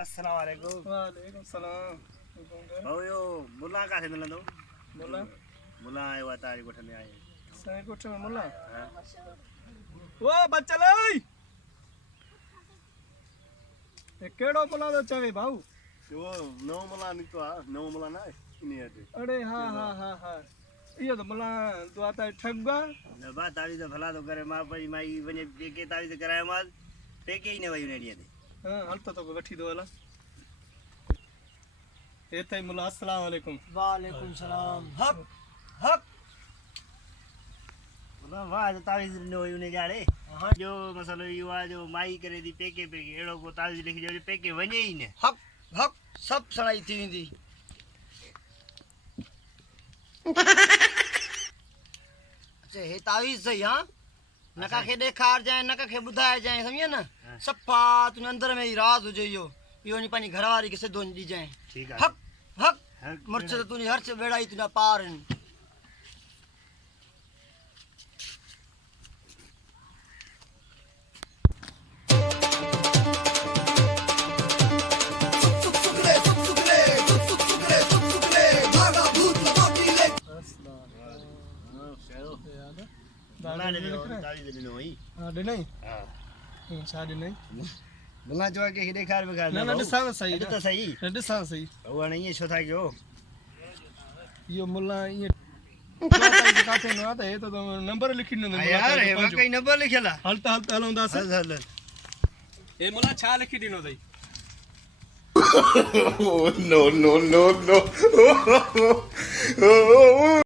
अस्सलाम वालेकुम। वालेकुम सलाम। ओ यो मुल्ला काथे मिलंदो? मुल्ला मुल्ला आयो आहे तारी ॻोठ में आयो। साईं कोठ में मुल्ला हां ओ बच्चल ओए ए केड़ो मुल्ला तो चवे भाऊ? वो नव मुल्ला निकतो आ, नव मुल्ला ना आहे इन अटे। अरे हां हां हां हां इयो तो मुल्ला तो आता है ठगवा। न बा तावी तो भला तो करे मां पई माई वने पेके तावी तो करायो मां पेके ही न वई नेड़िया दे। हां हलता तो वठी दो हला ए थई मुल्ला अस्सलाम वालेकुम। वालेकुम सलाम। हक हक मुल्ला वाह तो तावी नो ने जाड़े जो मसलो यो आ जो माई करे दी पेके पेके एड़ो को तावी लिखी जो पेके वने ही ने। हक हक सब सड़ाई थी वेंदी। अच्छा हे तावीज़ सही हां नका के देखार जाए नका के बुधाए जाए समझे ना सफा तुन अंदर में ही राज हो जइयो यो नी पानी घरवारी के सिद्धो दी जाए। ठीक है हक हक हक मर्च तो तूने हर से बेड़ाई तुना पार हैं। मुल्ला ने तावी दे नो ही। हां दे नहीं हां साडे नहीं मुल्ला जो के देखार बेकार ना ना दिसा सही तो सही दिसा सही वो नहीं छो था क्यों यो मुल्ला ये काटे न आता है तो नंबर लिखी न यार हे वाकई नंबर लिखेला हलता हलता हलंदा से हल हल ए मुल्ला छा लिखी दिनो दई। No, no, no, no.